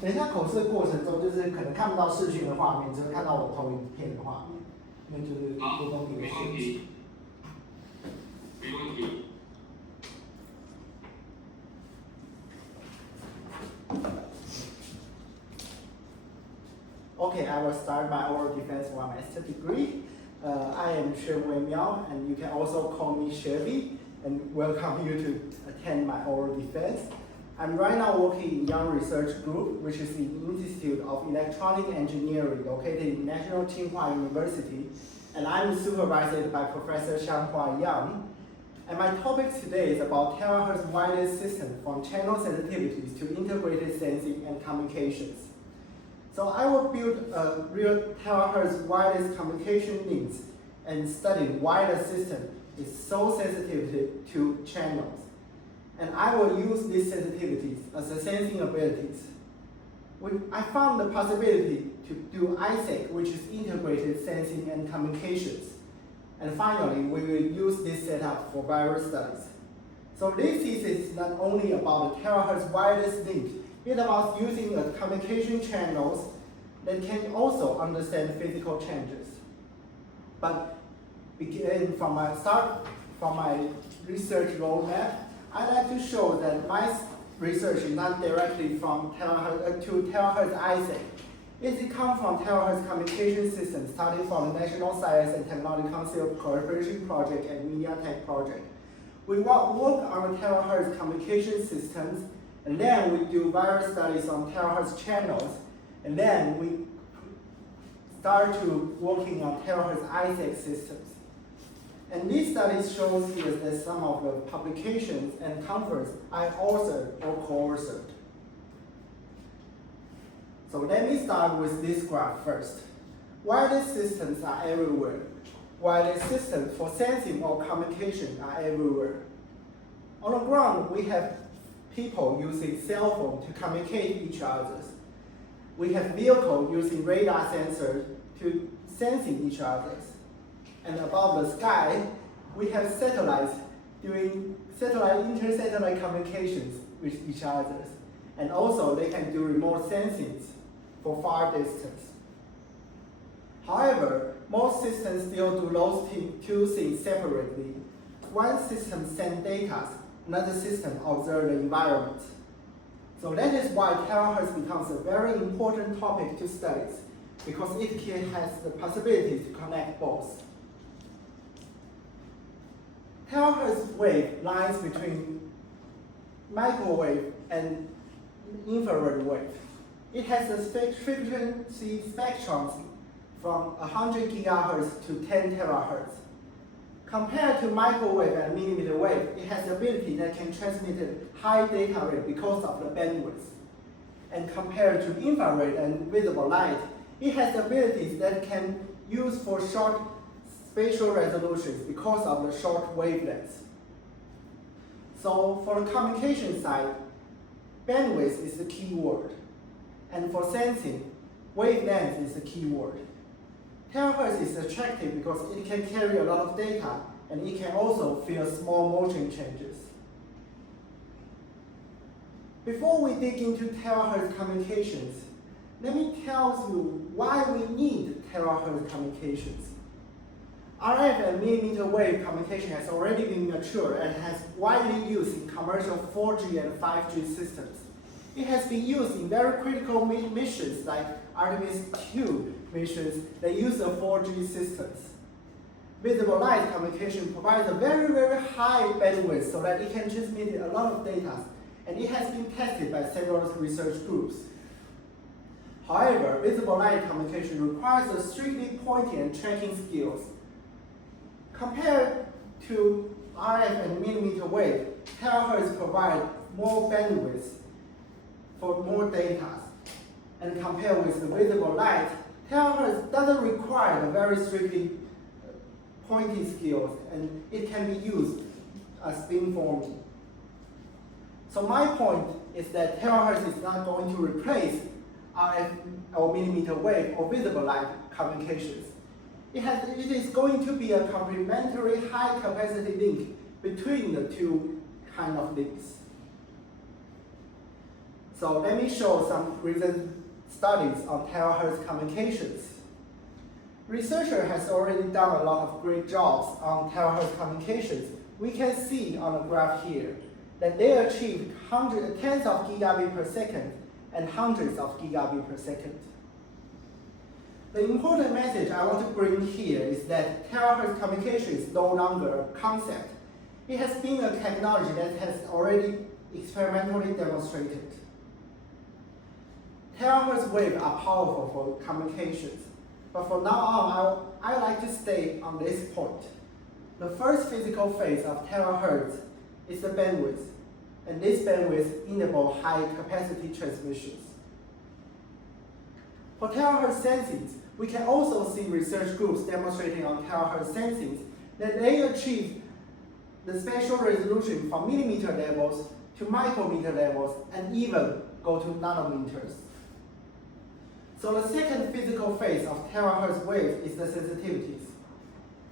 等一下口试的过程中，就是可能看不到视讯的画面，只会看到我投影片的画面，那就是多多给个限制。没问题。Okay, I will start my oral defense for my master degree. I am Xuan-Wei Miao, and you can also call me Chevy, and welcome you to attend my oral defense. I'm right now working in Young Research Group, which is the Institute of Electronic Engineering located in National Tsinghua University, and I'm supervised by Professor Xuan-Wei. And my topic today is about Terahertz wireless system from channel sensitivities to integrated sensing and communications. So I will build a real Terahertz wireless communication links and study why the system is so sensitive to channels. And I will use these sensitivities as a sensing abilities. I found the possibility to do ISEC, which is integrated sensing and communications. And finally, we will use this setup for virus studies. So this thesis is not only about the Terahertz wireless link, it's about using a communication channels that can also understand physical changes. But begin from my research roadmap, I'd like to show that my research is not directly from Terahertz ISEC. It comes from Terahertz communication systems, starting from the National Science and Technology Council Cooperation Project and MediaTek project. We work on Terahertz communication systems, and then we do various studies on Terahertz channels, and then we start to working on Terahertz ISEC systems. And this study shows here that some of the publications and conferences I authored or co-authored. So let me start with this graph first. Wireless systems are everywhere. Wireless systems for sensing or communication are everywhere. On the ground, we have people using cell phone to communicate each other. We have vehicles using radar sensors to sensing each other. And above the sky, we have satellites doing inter-satellite communications with each other. And also, they can do remote sensing for far distance. However, most systems still do those two things separately. One system sends data, another system observes the environment. So that is why Terahertz becomes a very important topic to study, because it has the possibility to connect both. Terahertz wave lies between microwave and infrared wave. It has a frequency spectrum from 100 gigahertz to 10 terahertz. Compared to microwave and millimeter wave, it has the ability that can transmit a high data rate because of the bandwidth. And compared to infrared and visible light, it has abilities that can use for short spatial resolutions because of the short wavelengths. So for the communication side, bandwidth is the key word. And for sensing, wavelength is the key word. Terahertz is attractive because it can carry a lot of data, and it can also feel small motion changes. Before we dig into Terahertz communications, let me tell you why we need Terahertz communications. RF and millimeter wave communication has already been mature and has widely used in commercial 4G and 5G systems. It has been used in very critical missions like Artemis 2 missions that use the 4G systems. Visible light communication provides a very, very high bandwidth so that it can transmit a lot of data, and it has been tested by several research groups. However, visible light communication requires a strictly pointing and tracking skills. Compared to RF and millimeter wave, Terahertz provide more bandwidth for more data. And compared with the visible light, Terahertz doesn't require a very strictly pointing skills, and it can be used as beamforming. So my point is that Terahertz is not going to replace RF or millimeter wave or visible light communications. It is going to be a complementary high capacity link between the two kind of links. So let me show some recent studies on terahertz communications. Researcher has already done a lot of great jobs on terahertz communications. We can see on the graph here that they achieved tens of gigabit per second and hundreds of gigabit per second. The important message I want to bring here is that terahertz communication is no longer a concept. It has been a technology that has already experimentally demonstrated. Terahertz waves are powerful for communications, but from now on, I like to stay on this point. The first physical phase of terahertz is the bandwidth, and this bandwidth enables high capacity transmissions. For terahertz sensings, we can also see research groups demonstrating on terahertz sensings that they achieve the spatial resolution from millimeter levels to micrometer levels and even go to nanometers. So the second physical phase of terahertz waves is the sensitivities.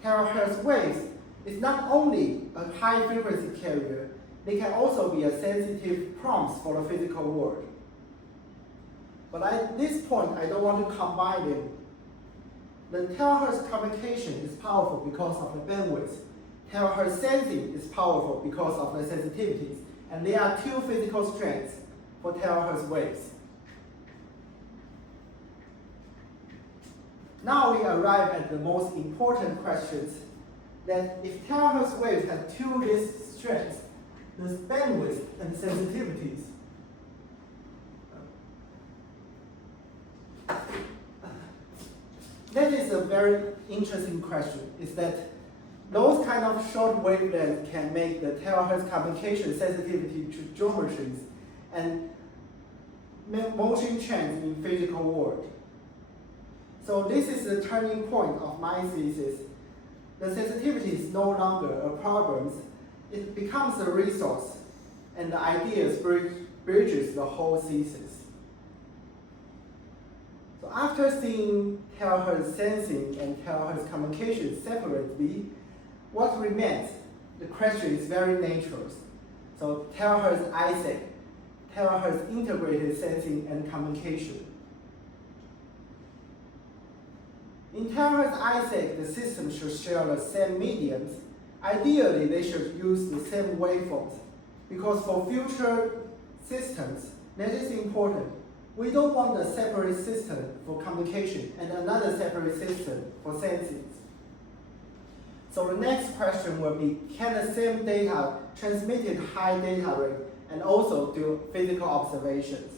Terahertz waves is not only a high frequency carrier, they can also be a sensitive prompts for the physical world. But at this point, I don't want to combine them. The terahertz communication is powerful because of the bandwidth. Terahertz sensing is powerful because of the sensitivities, and there are two physical strengths for terahertz waves. Now we arrive at the most important questions, that if terahertz waves have two these strengths, the bandwidth and sensitivities, that is a very interesting question, is that those kind of short wavelengths can make the terahertz communication sensitivity to geometries and motion change in physical world. So this is the turning point of my thesis. The sensitivity is no longer a problem. It becomes a resource, and the ideas bridges the whole thesis. So after seeing terahertz sensing and terahertz communication separately, what remains? The question is very natural. So terahertz ISEC, terahertz integrated sensing and communication. In terahertz ISEC, the system should share the same mediums. Ideally, they should use the same waveforms, because for future systems, that is important. We don't want a separate system for communication and another separate system for sensing. So the next question will be, can the same data transmitted high data rate and also do physical observations?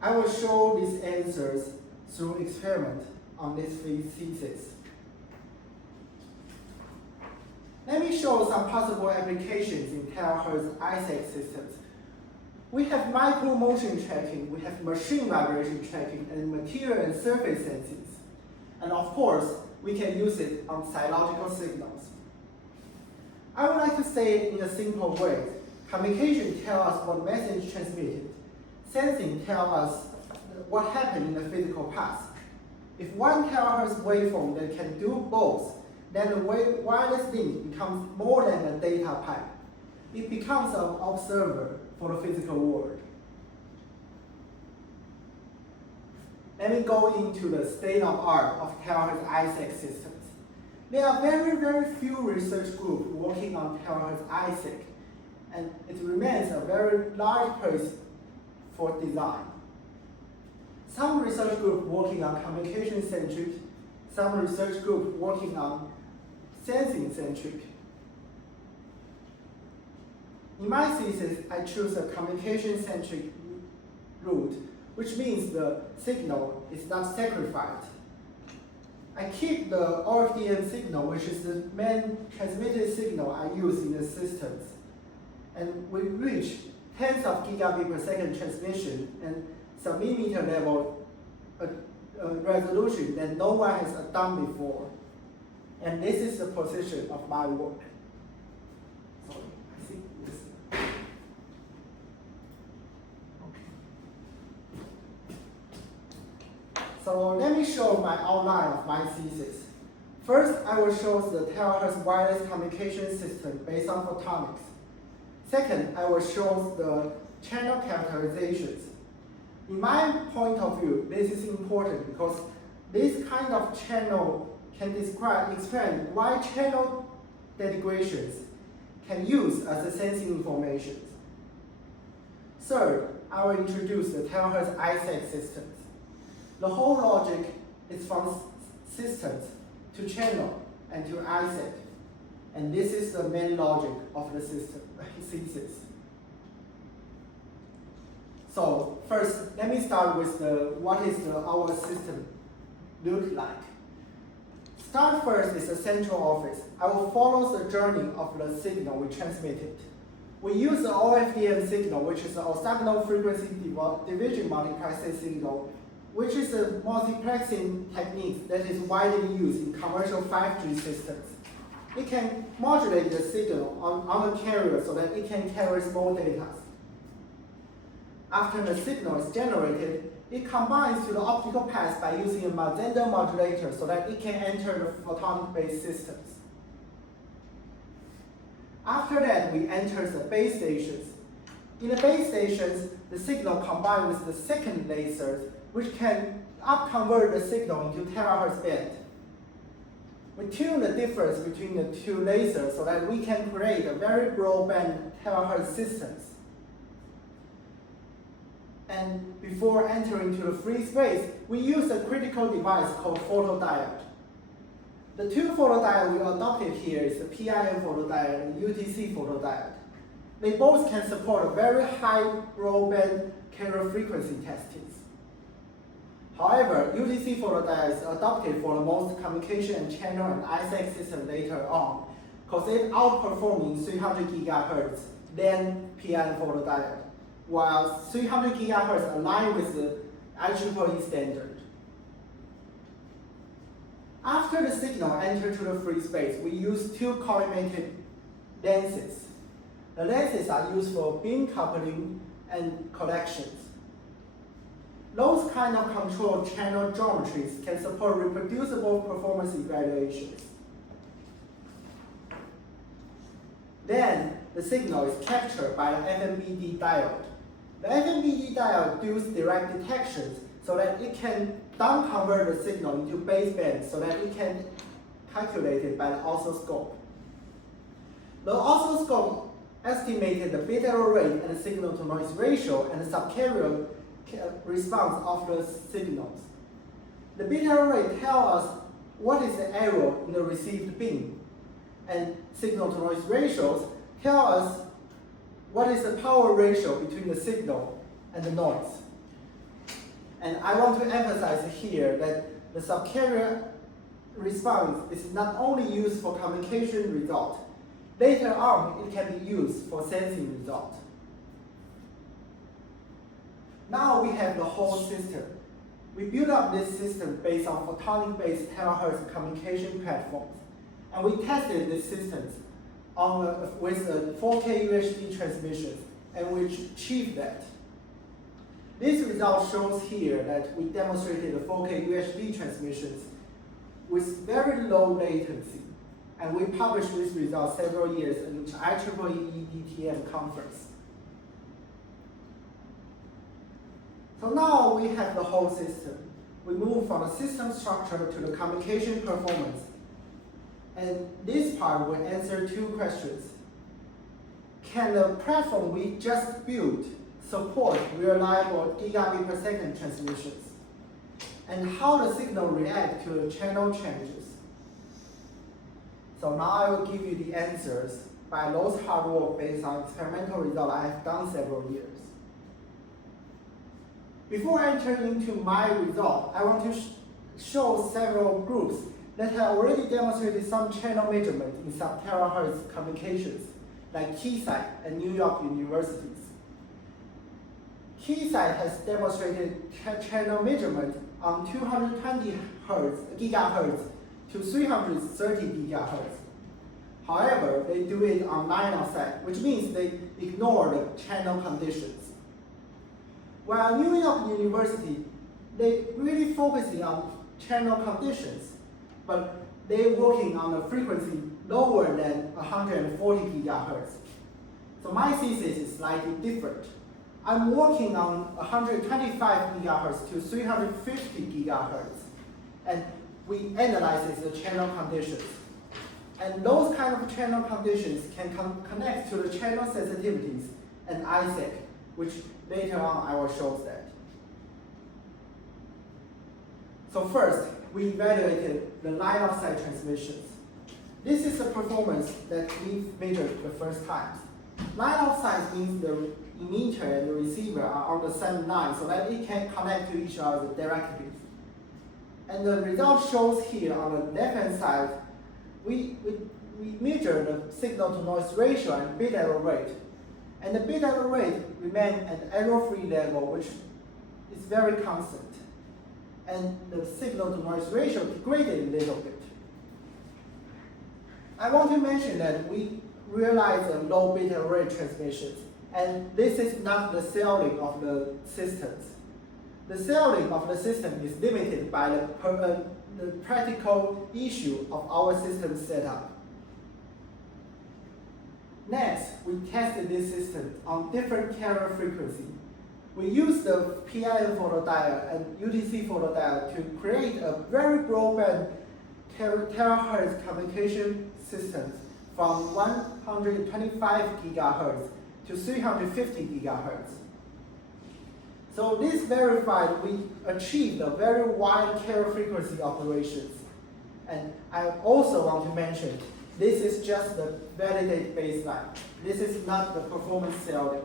I will show these answers through experiment on this thesis. Let me show some possible applications in terahertz ISEC systems. We have micro motion tracking, we have machine vibration tracking, and material and surface sensing. And of course, we can use it on physiological signals. I would like to say it in a simple way. Communication tells us what message transmitted. Sensing tells us what happened in the physical past. If 1 terahertz waveform that can do both, then the wireless link becomes more than a data pipe. It becomes an observer for the physical world. Let me go into the state of art of terahertz ISEC systems. There are very, very few research groups working on terahertz ISEC, and it remains a very large place for design. Some research groups working on communication-centric, some research groups working on sensing-centric. In my thesis, I choose a communication-centric route, which means the signal is not sacrificed. I keep the RFDM signal, which is the main transmitted signal I use in the systems. And we reach tens of gigabit per second transmission and some millimeter level resolution that no one has done before. And this is the position of my work. Sorry, I think this. So let me show my outline of my thesis. First, I will show the terahertz wireless communication system based on photonics. Second, I will show the channel characterizations. In my point of view, this is important because this kind of channel can explain why channel integrations can use as a sensing information. Third, I will introduce the Terahertz ISAC systems. The whole logic is from systems to channel and to ISAC. And this is the main logic of the system thesis. So first, let me start with what is our system look like. Start first is the central office. I will follow the journey of the signal we transmitted. We use the OFDM signal, which is the orthogonal frequency division multiplexing signal, which is a multiplexing technique that is widely used in commercial 5G systems. It can modulate the signal on the carrier so that it can carry small data. After the signal is generated, it combines to the optical path by using a Marzender modulator so that it can enter the photonic-based systems. After that, we enter the base stations. In the base stations, the signal combined with the second laser, which can upconvert the signal into terahertz band. We tune the difference between the two lasers so that we can create a very broadband terahertz systems. And before entering to the free space, we use a critical device called photodiode. The two photodiodes we adopted here is the PIN photodiode and UTC photodiode. They both can support a very high broadband carrier frequency testing. However, UTC photodiode is adopted for the most communication and channel and ISAC system later on, because it outperforms 300 GHz than PIN photodiode, while 300 GHz align with the IEEE standard. After the signal enters to the free space, we use two collimated lenses. The lenses are used for beam coupling and collections. Those kind of control channel geometries can support reproducible performance evaluations. Then the signal is captured by the FMBD diode. The FMBD diode does direct detections so that it can down-convert the signal into baseband so that it can calculate it by the oscilloscope. The oscilloscope estimated the bit error rate and the signal-to-noise ratio and the subcarrier response of the signals. The bit error rate tells us what is the error in the received beam, and signal-to-noise ratios tell us what is the power ratio between the signal and the noise. And I want to emphasize here that the subcarrier response is not only used for communication result. Later on, it can be used for sensing result. Now we have the whole system. We built up this system based on photonic-based terahertz communication platforms. And we tested these systems with 4K UHD transmissions, and we achieved that. This result shows here that we demonstrated the 4K UHD transmissions with very low latency. And we published this result several years in the IEEE EDTM conference. So now we have the whole system. We move from the system structure to the communication performance. And this part will answer two questions. Can the platform we just built support reliable gigabit per second transmissions? And how the signal react to the channel changes? So now I will give you the answers by those hard work based on experimental results I have done several years. Before entering into my result, I want to show several groups that have already demonstrated some channel measurement in sub-terahertz communications, like Keysight and New York universities. Keysight has demonstrated channel measurement on 220 gigahertz to 330 gigahertz. However, they do it on line of sight, which means they ignore the channel conditions. While New York University, they really focusing on channel conditions, but they're working on a frequency lower than 140 gigahertz. So my thesis is slightly different. I'm working on 125 gigahertz to 350 gigahertz, and we analyze the channel conditions. And those kind of channel conditions can connect to the channel sensitivities and ISEC, which later on I will show that. So first, we evaluated the line of sight transmissions. This is the performance that we measured the first time. Line of sight means the emitter and the receiver are on the same line so that it can connect to each other directly. And the result shows here on the left-hand side, we measure the signal-to-noise ratio and bit error rate. And the bit error rate remains at error-free level, which is very constant. And the signal-to-noise ratio degraded a little bit. I want to mention that we realize a low bit error rate transmissions, and this is not the ceiling of the systems. The ceiling of the system is limited by the practical issue of our system setup. Next, we tested this system on different carrier frequency. We used the PIN photodiode and UTC photodiode to create a very broadband terahertz communication systems from 125 gigahertz to 350 gigahertz. So this verified we achieved a very wide carrier frequency operations. And I also want to mention, this is just the validated baseline. This is not the performance ceiling.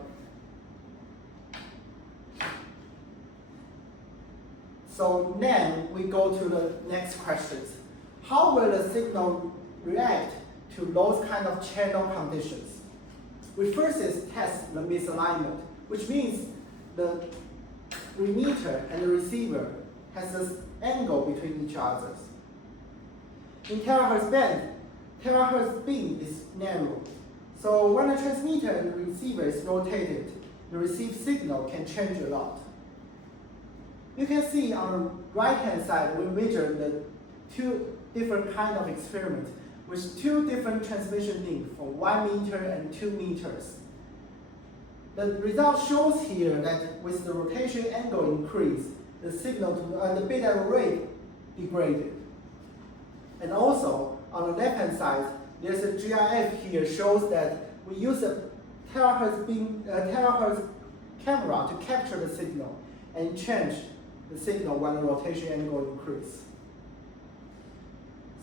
So then we go to the next questions. How will the signal react to those kind of channel conditions? We first test the misalignment, which means the emitter and the receiver has this angle between each other. In terahertz band, terahertz beam is narrow. So when the transmitter and the receiver is rotated, the received signal can change a lot. You can see on the right-hand side, we measure the two different kind of experiments with two different transmission links for 1 meter and 2 meters. The result shows here that with the rotation angle increase, the signal to the bit error rate degraded. And also on the left-hand side, there's a GIF here shows that we use a terahertz camera to capture the signal and change the signal when the rotation angle increases.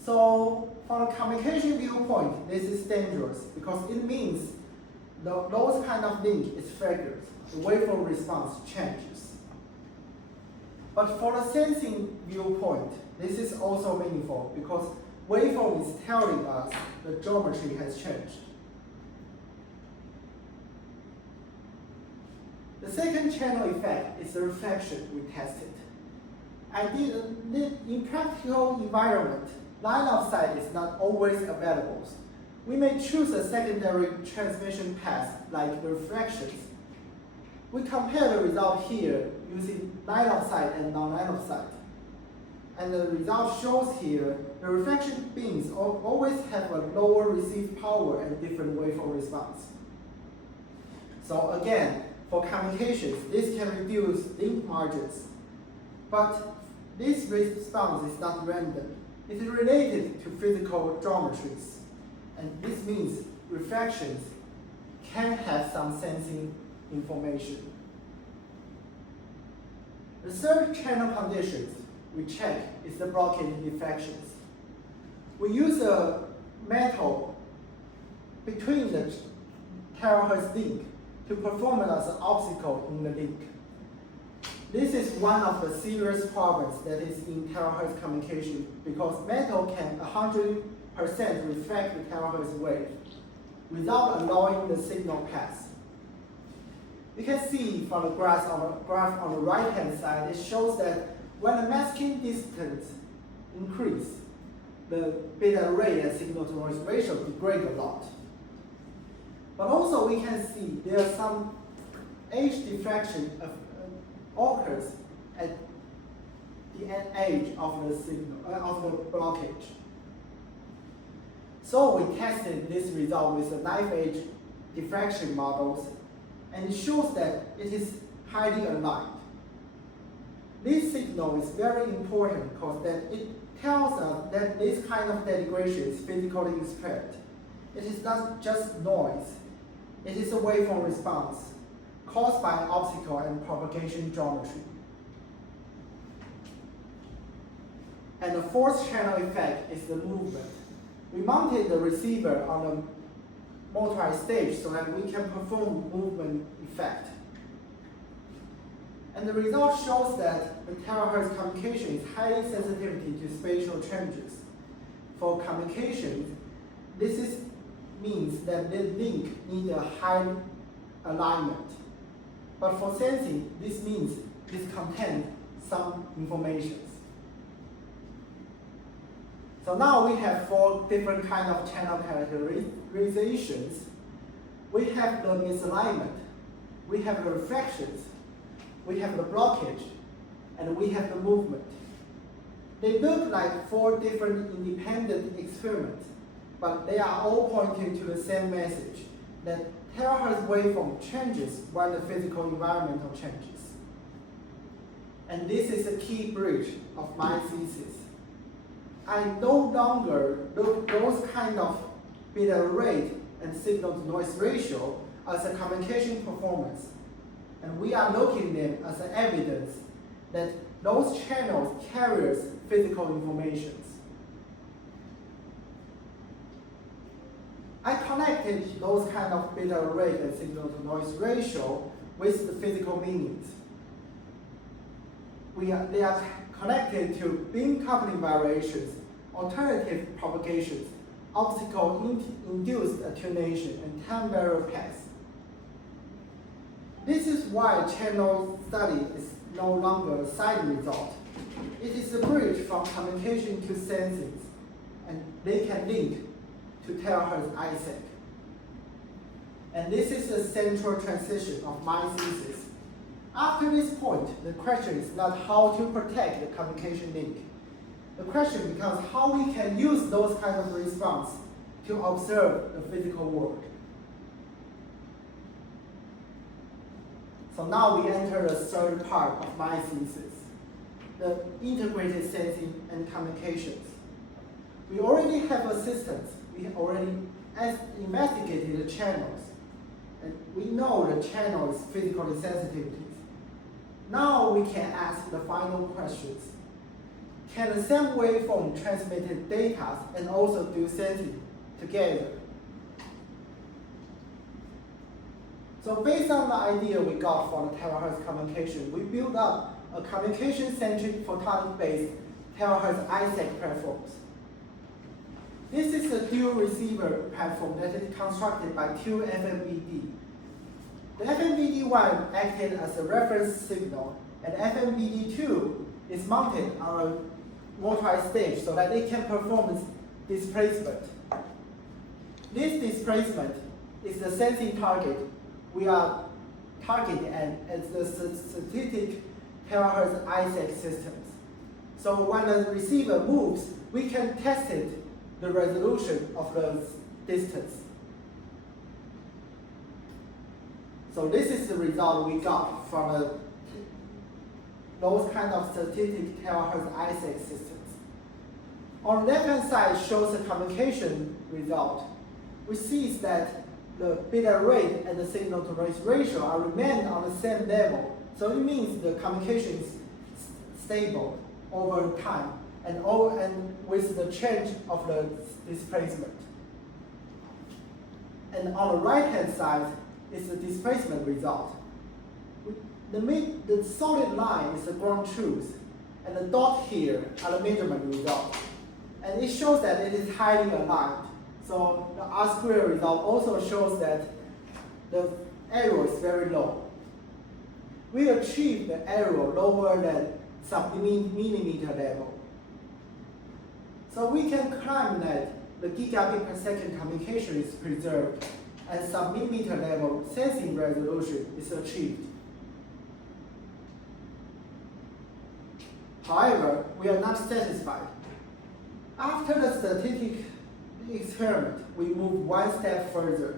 So from a communication viewpoint, this is dangerous because it means those kind of link is fractured. The waveform response changes. But for the sensing viewpoint, this is also meaningful because waveform is telling us the geometry has changed. The second channel effect is the reflection we tested. In practical environment, line of sight is not always available. We may choose a secondary transmission path like refractions. We compare the result here using line of sight and non-line of sight. And the result shows here, the reflection beams always have a lower received power and different waveform response. So again, for communications, this can reduce link margins. But this response is not random. It is related to physical geometries. And this means refractions can have some sensing information. The third channel conditions we check is the blockade deflections. We use a metal between the terahertz link to perform as an obstacle in the link. This is one of the serious problems that is in terahertz communication because metal can 100% reflect the terahertz wave without allowing the signal pass. You can see from the graph on the right-hand side, it shows that when the masking distance increase, the bit error rate and signal-to-noise ratio degrade a lot. But also we can see there are some edge deflection occurs at the edge of the signal of the blockage. So we tested this result with the knife edge diffraction models, and it shows that it is highly aligned. This signal is very important because that it tells us that this kind of degradation is physically expressed. It is not just noise. It is a waveform response caused by optical and propagation geometry. And the fourth channel effect is the movement. We mounted the receiver on a motorized stage so that we can perform movement effect. And the result shows that the terahertz communication is highly sensitive to spatial changes. For communication, means that the link needs a high alignment. But for sensing, this means this contains some information. So now we have 4 different kinds of channel characterizations. We have the misalignment, we have the reflections, we have the blockage, and we have the movement. They look like 4 different independent experiments, but they are all pointing to the same message, that terahertz waveform changes when the physical environment changes. And this is a key bridge of my thesis. I no longer look those kind of beta rate and signal to noise ratio as a communication performance. And we are looking them as evidence that those channels carries physical information. I connected those kind of beta rate and signal to noise ratio with the physical meanings. They are connected to beam coupling variations, alternative propagations, optical induced attenuation, and time barrier paths. This is why channel study is no longer a side result. It is a bridge from communication to sensing, and they can link to terahertz ISAC. And this is the central transition of my thesis. After this point, the question is not how to protect the communication link. The question becomes how we can use those kinds of response to observe the physical world. So now we enter the third part of my thesis, the integrated sensing and communications. We already have a systems. We already investigated the channels, and we know the channel is physical sensitivities. Now we can ask the final questions. Can the same waveform transmitted data and also do sensing together? So based on the idea we got from the terahertz communication, we built up a communication-centric photonic-based terahertz ISAC platforms. This is a dual receiver platform that is constructed by 2 FMBD. The FMBD1 acted as a reference signal, and FMBD2 is mounted on a motorized stage so that it can perform displacement. This displacement is the sensing target we are targeting as the static terahertz ISAC systems. So when the receiver moves, we can test the resolution of the distance. So this is the result we got from those kind of static terahertz ISAC systems. On the left-hand side shows the communication result. We see that the beta rate and the signal to noise ratio are remained on the same level. So it means the communication is stable over time and with the change of the displacement. And on the right-hand side is the displacement result. The solid line is the ground truth, and the dot here are the measurement results. And it shows that it is highly aligned. So the R-square result also shows that the error is very low. We achieved the error lower than sub-millimeter level. So we can claim that the gigabit per second communication is preserved and sub-millimeter level sensing resolution is achieved. However, we are not satisfied. After the statistic experiment, we move one step further.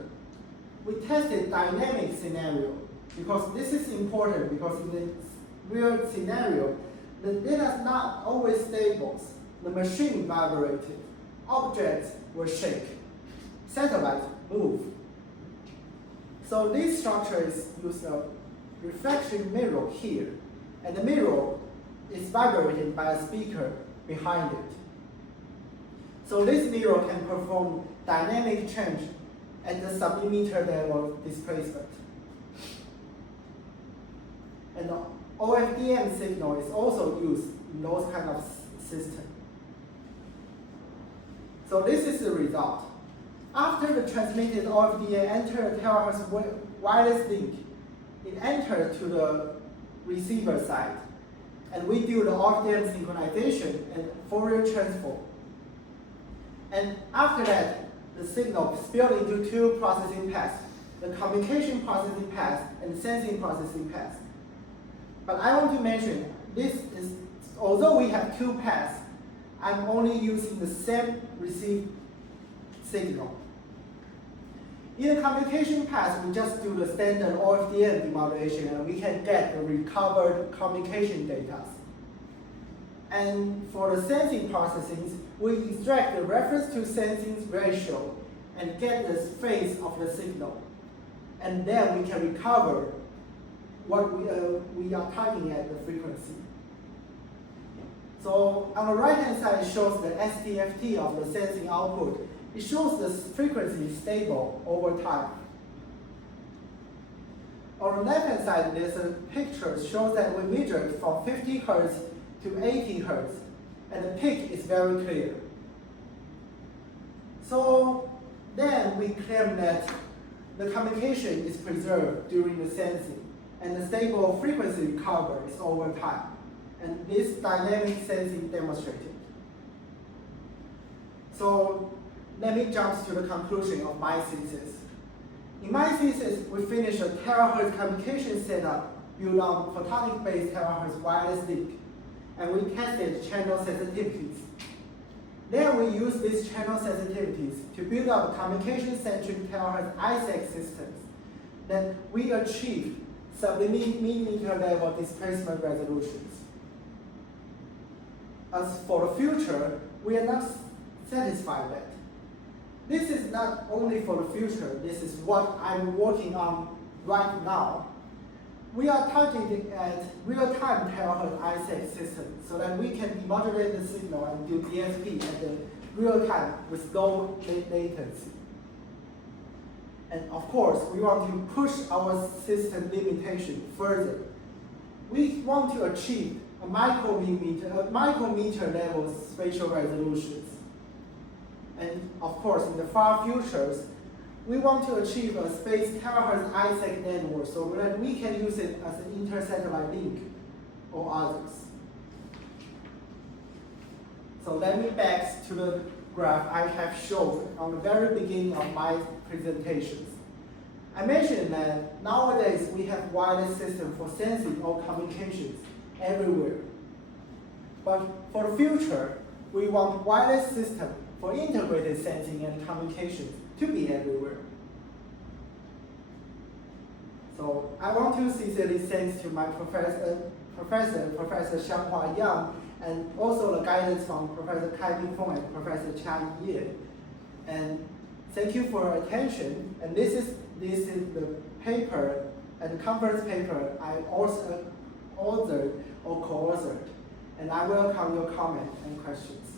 we tested dynamic scenario because this is important because in the real scenario, the data is not always stable. The machine vibrated, objects will shake, satellites move. So this structure is use a reflection mirror here, and the mirror is vibrated by a speaker behind it. So this mirror can perform dynamic change at the sub-millimeter level of displacement. And the OFDM signal is also used in those kind of systems. So this is the result. After the transmitted OFDM entered a Terahertz wireless link, it entered to the receiver side. And we do the OFDM synchronization and Fourier transform. And after that, the signal split into two processing paths, the communication processing path and the sensing processing path. But I want to mention, this is, although we have two paths, I'm only using the same received signal. In the communication path, we just do the standard OFDM demodulation and we can get the recovered communication data. And for the sensing processing, we extract the reference to sensing ratio and get the phase of the signal. And then we can recover what we are targeting at the frequency. So on the right-hand side, it shows the STFT of the sensing output. It shows the frequency is stable over time. On the left-hand side, there's a picture shows that we measured from 50 Hertz to 80 Hertz, and the peak is very clear. So then we claim that the communication is preserved during the sensing, and the stable frequency recovery is over time. And this dynamic sensing demonstrated. So let me jump to the conclusion of my thesis. In my thesis, we finished a Terahertz communication setup built on photonic-based Terahertz wireless link, and we tested channel sensitivities. Then we used these channel sensitivities to build up communication-centric Terahertz ISAC systems. Then we achieved sub-millimeter level displacement resolutions. As for the future, we are not satisfied yet. This is not only for the future, this is what I'm working on right now. We are targeting at real-time Terahertz ISAC system so that we can demodulate the signal and do DSP at the real time with low latency. And of course, we want to push our system limitation further. We want to achieve a micrometer level spatial resolutions. And of course, in the far futures, we want to achieve a space Terahertz ISAC network so that we can use it as an inter-satellite link or others. So let me back to the graph I have shown on the very beginning of my presentations. I mentioned that nowadays we have wireless system for sensing or communications everywhere. But for the future, we want wireless system for integrated sensing and communications to be everywhere. So I want to sincerely thank to my Professor Xuan-Wei, and also the guidance from Professor Kai-Ming Feng and Professor Chan Ye. And thank you for your attention. And this is the paper and conference paper I also authored or co-authored. And I welcome your comment and questions.